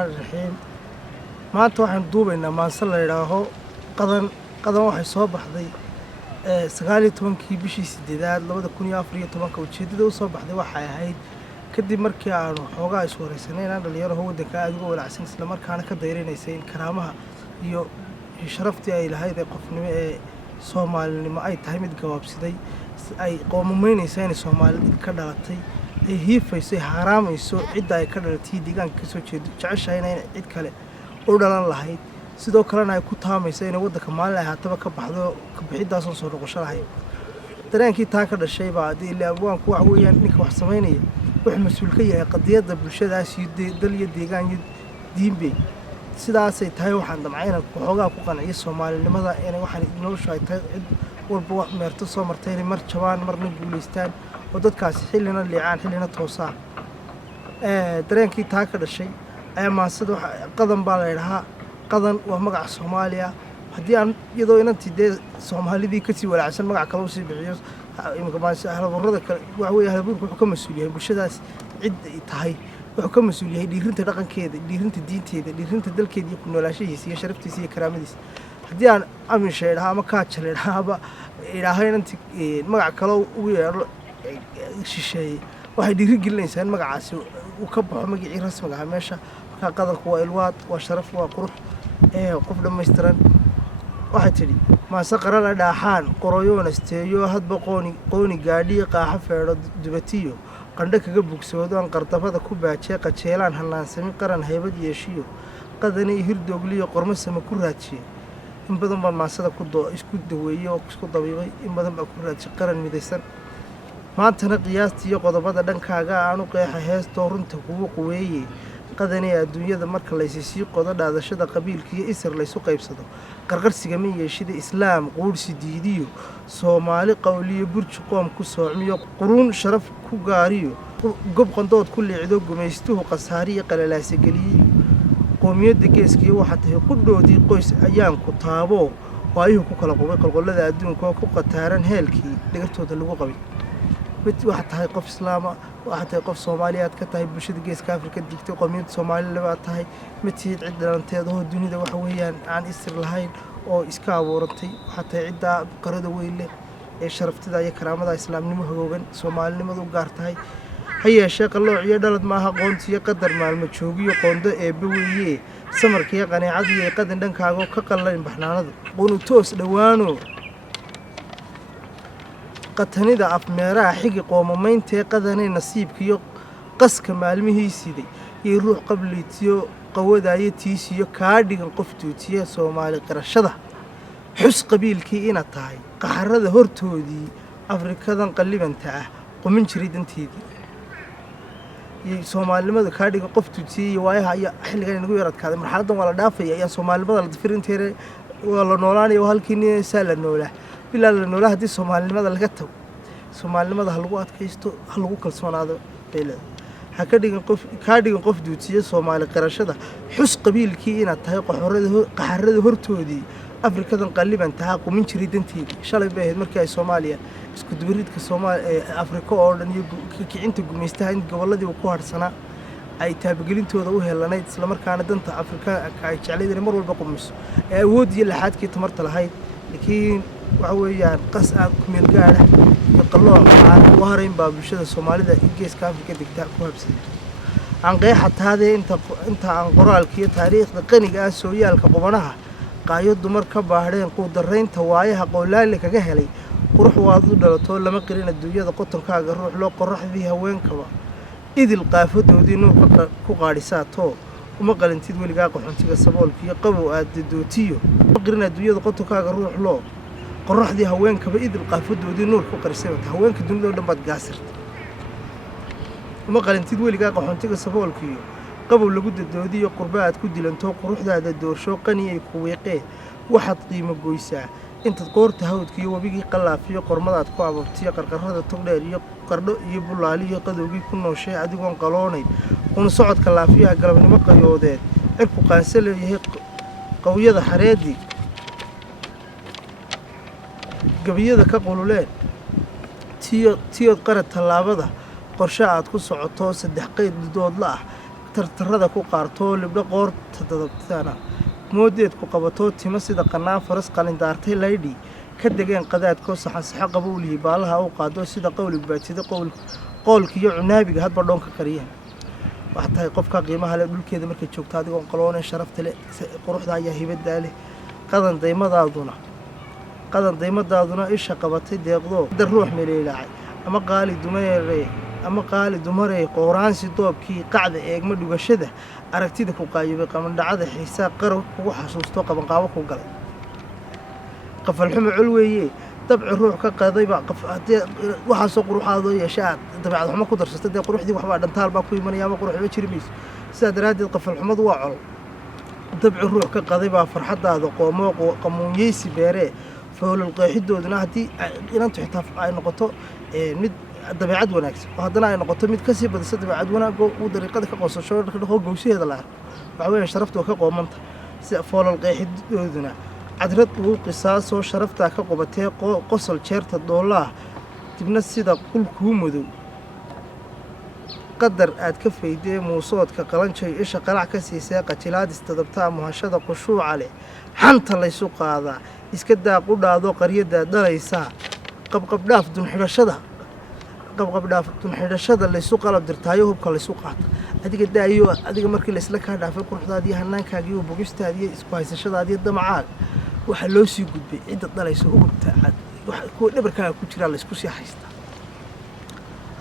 Raxmaanir Raxiim. Maanta waxaan duubaynaa maanse la yidhaaho qadan waxay soo baxday 19 bishii 8 2014. Ujeedada u soo baxday waxay ahayd kadib markii aanu xoogaa is wareysanay inaan dhalinyaro waddanka aad uga walaacsan isla markaana ka dayranaysa in karaamaha iyo sharaftii ay lahayd ee qofnimo ee Soomaalinimo ay tahay mid gabaabsiday ay qoomameynaysa in Soomaalida ka dhalatay ay hiifayso haraamayso cidda ay ka dhalatay deegaanka ka soo jeedo jeceshahay inay cid kale u dhalan lahayd sidoo kalena ay ku taamayso in waddanka maalin ay haataba ka baxdo ka bixidaas oo soo noqosho lahayd dareenkii taa ka dhashay baa abwaanku waxa weeyaan ninka wax sameynaya wuxuu mas'uul ka yahay qadiyadda bulshadaas iyo dal iyo deegaan iyo diinbe sidaasay tahay waxaan damcay inaan xoogaa ku qanciyo Soomaalinimada inay waxaan nolosha ay tahay cid walba wax meerto soo martay inay mar jabaan marna guuleystaan oo dadkaasi xillina liicaan xillina toosaan dareenkii taa ka dhashay ayaa maasada qadan baa la yidhahaa qadan waa magaca Soomaaliya haddii aan iyadoo inantii dee Soomaalidii kasii walaacsan magac kale u sii bixiyo imika maasha halaburada kale waxa weeye halaburku wuxuu ka mas'uul yahay bulshadaas cid ay tahay wuxuu ka mas'uul yahay dhiirinta dhaqankeeda dhiirinta diinteeda dhiirinta dalkeeda iyo ku noolaashihiisa iyo sharaftiisa iyo karaamadiisa haddii aan amin sheedha ama kaajal idhaahaba idhaahay inantii magac kale ugu yeedho shisheeye waxay dhiirigelinaysaa in magacaasi uu ka baxo magacii rasmiga ah meesha marka qadanku waa ilwaad waa sharaf waa qurux qof dhammaystiran waxay tidhi maase qarala dhaaxaan qoroyoon asteeyo hadba qooni gaadhiyo qaaxa feedho dubatiyo qandho kaga bogsoodaan qardabada ku baajee qajeelaan hanaansami qaran haybad yeeshiyo qadanay hirdoogliyo qormo sama ku raajiye in badan baa maasada isku daweeyey oo isku dabiibay in badan baa ku raajiyay qaran midaysan maantana qiyaastii iyo qodobada dhankaaga aanu qeexa heestoo runta kugu quweeyey qadanay adduunyada marka laysii qodo dhaadashada qabiilka iyo isir laysu qaybsado qarqarsiga ma yeeshida islaam quursi diidiyo Soomaali qowliyo burji qoom ku soocmiyo quruun sharaf ku gaariyo gob qandood ku leecdo gumaystuhu qasaariyo qalalaasi galiyo qoomiyadda geeskiyo waxa tahay qudhoodii qoys ayaan ku taabo waayuhu ku kala qubay qalqolada adduunka oo ku qataaran heelkii dhigartooda lagu qabay waxa tahay qof islaama waxa tahay qof Soomaaliyeed ka tahay bulshada geeska Afrika digtay qoomiyadda Soomaaliyeed waa tahay mid cid dhalanteeda oo dunida waxa weeyaan aan isir lahayn oo iska abuurantay waxa tahay cidda qarada weyn leh ee sharaftada iyo karaamada islaamnimo hogoogan Soomaalinimadu gaar tahay hayeeshee qalooc iyo dhalad maaha qoontiyo qadar maalmo joogiyo qoondo eebbe weeye samarkiyo qaneecad iyo qadan dhankaaga ka qallayn baxnaanada qunu toos dhawaano qatanida afmeeraha xigi qoomameynta qadanay nasiibkiyo qaska maalmihiisiday iyo ruux qabliitiyo qawadaayo tiisiyo ka dhigan qof duutiye Soomaali qarashada xus qabiilkii ina tahay qaxarada hortoodii Afrikadan qalibanta ah qumin jiray danteedii iyo Soomaalinimada ka dhigan qof duutiye waayaha iyo xilligan inagu yaradkaaday marxaladan wala dhaafay ayaa Soomaalinimada la difirinteere wala noolaanayo halkii saala noolaa bilaa la noolaa hadii Soomaalinimada laga tago Soomaalinimada lagu adkaysto lagu kalsoonaado beelad ka dhigan qof duutiye Soomaali qarashada xus qabiilkii ina tahay qaxarada hortoodii Afrikadan qalibanta qumin jiray danteedii shalay baahed markii ay Soomaaliya isku dubiridka Soomaali Afrika oo dhan iyo kicinta gumaystaha in goboladii ku harsanaa ay taabgelintooda u helanayd isla markaana danta Afrika ay jecleeyeen mar walba qumiso ee awood iyo laxadkii tamarta lahayd laakiin waxa weeyaan qas aad ku meel gaar ah iyo qalooc aan u harayn baa bulshada Soomaalida geeska Afrika digta ku habsay aan qeexa taade inta aan qoraalkiyo taariikhda qaniga ah sooyaalka qubanaha qaayo dumar ka baahdeen ku daraynta waayaha qowlaale kaga helay qurux waad u dhalato lama qirin adduunyada qotonkaaga ruux loo qorraxdii haweenkaba idil qaafadoodii nuurka ku qaadhisaato uma qalintid weligaa qaxoontiga saboolkiyo qabow aad dootiyo qirin adduunyada qotonkaaga ruux loo qorraxdii haweenkaba idil qaafadoodii nuur ku qarisay haweenka dunida oo dhan baad gaasirtay uma qalintid weligaa qaxoontiga saboolkiyo qabow lagu dadoodiyo qurbaad ku dilanto quruxdaada doorsho qani ay ku weeqeen waxaad qiimo goysaa inta qoorta hawdkiyo wabigii qalaafiyo qormadaad ku ababtiyo qarqarada togdheer iyo qardho iyo bulaaliyo qadowgii ku nooshay adigoon qaloonayn una socodka laafiyaha galabnimo qayoodeed cirku qaanse leeyahay qawiyada xareedii gabiyada ka qululeen tiyood qarad tallaabada qorshe aad ku socoto saddex qeyd doodla ah tartarada ku qaarto libdho qoorta dadabtana moodeed ku qabato timo sida qanaan faras qalindaartay laydhi ka degeen qadaadkoo saxansaxo qabowlihi baalaha u qaado sida qowlig baatida qoolka iyo cunaabiga hadba dhoonka qariyeen waxaa tahay qofka qiimaha leh dhulkeeda markay joogto adigoon qalooneen sharafta leh quruxda ayaa hibadaa leh qadan daymadaaduna isha qabatay deeqdoo da ruux meleelaacay ama qaali dumarey qooraansi doobkii qacda eegma dhugashada aragtida ku qaayibay qamandhacada xiisaa qarow kugu xasuusto qabanqaabo ku galay qafalxumo col weeye dabci ruux ka qadayba waxaasoo quruxaadoo yeesha aad dabeecad xumo ku darsata dee quruxdii waxbaa dhantaal baa ku imanaya ama quruxba jiri mayso sidaa daraaddeed qafalxumadu waa col dabci ruux ka qadaybaa farxaddaada qoomoo qamuunyeysi beeree foolol qeexidooduna haddii inantu xitaa ay noqoto mid dabeecad wanaagsan oo haddana ay noqoto mid kasii badisa dabeecad wanaagoo uu dariiqada ka qoosasho dhaqo gowsaheeda la arko waxa weeye sharaftu waa ka qoomanta sida foolol qeexidooduna cadrad ugu qisaasoo sharaftaa ka qubatee qosol jeerta doolaah dibna sida qul kuu madow qadar aad ka faydee muusoodka qalanjay isha qalac ka siisee qajilaadis tadabtaa muhashada qushuuca leh xanta laysu qaadaa iska daaq u dhaado qaryadaad dhalaysaa qabqabdhaaf dunxidhashada laysu qalab dirtaayo hubka laysu qaata adiga daayo adiga markii laysla kaa dhaafay quruxdaadiyo hannaankaagiiyo bogistaadiyo isku haysashadaadiyo damacaaga waxaa loo sii gudbay cidda dhalayso hububta kuwa dhabarkaaga ku jiraa laysku sii haystaa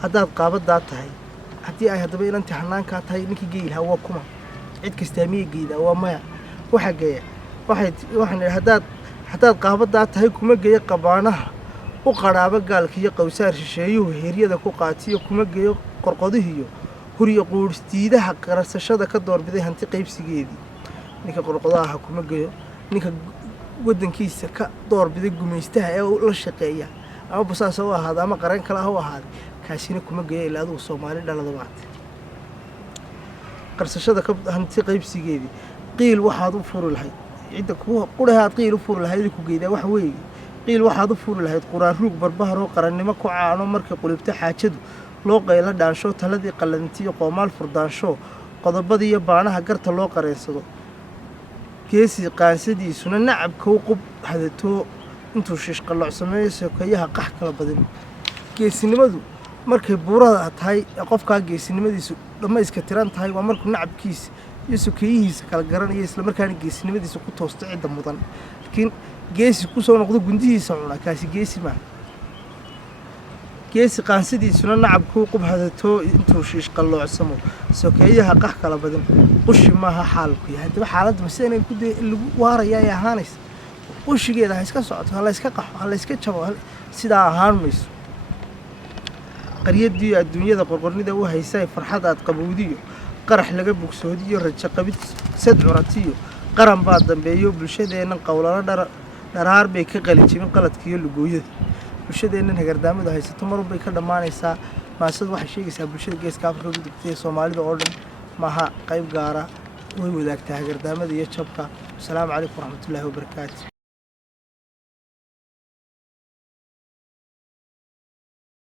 haddaad qaabadaa tahay haddii ay haddaba inantii hannaankaa tahay ninkii geyi lahaa waa kuma cid kastaa miyay geydaa waa maya waxa geeya waxaan idhi haddaad qaabadaa tahay kuma geeyo qabaanaha u qadhaabo gaalkiiyo qawsaar shisheeyuhu heeryada ku qaatiyo kuma geeyo qorqodihiyo huriyo quurhsdiidaha qarasashada ka doorbiday hanti qaybsigeedii ninka qorqodaha kuma geeyo ninka waddankiisa ka doorbiday gumaystaha ee la shaqeeya ama basaasa u ahaada ama qareen kale ah u ahaaday kaasina kuma geeyo ilaa adigu soomaali dhalada baate qarsashada hanti qaybsigeedii qiil waxaad u furi lahayd cidda qudhahaad qiil u furi lahayd ku geedaa wax weeye qiil waxaad u furi lahayd quraan ruug barbaharoo qarannimo ku caano markay qulibto xaajadu loo qaylo dhaansho taladii qallantiyo qoomaal furdaansho qodobadii iyo baanaha garta loo qareensado geesi qaansadiisuna nacabka u qub hadatoo intuu shiish qallocsameeyo sokeeyaha qax kala badin geesinimadu markay buurada tahay qofkaa geesinimadiisu dhammayska tiran tahay waa markuu nacabkiisa iyo sokeeyihiisa kala garanayo islamarkaana geesinimadiisa ku toosto cidda mudan laakiin geesi kusoo noqdo gundihiisa cuna kaasi geesi maaha geesi qaansadiisuna nacabkuu qub hadatoo intuu shiish qalloocsamo sokeeyaha qax kala badin qushi maaha xaalku yahay haddaba xaaladda mase inay lagu waaraya ay ahaanaysa qushigeeda ha iska socoto ha layska qaxo ha layska jabo sidaa ahaan mayso qaryadiiyo adduunyada qorqornida u haysaay farxad aad qabowdiyo qarax laga bogsoodiyo rajo qabid sad curatiyo qaran baa dambeeyo bulshadeennan qowlano dharaar bay ka qalijibin qaladkiiyo lugooyada bulshadeennan hagardaamadu haysato marunbay ka dhammaanaysaa maasad waxay sheegaysaa bulshada geeska afrika ugu degtay soomaalida oo dhan maaha qayb gaara way wadaagtaa hagardaamada iyo jabka asalaamu calaykum waraxmatullaahi wabarakaatu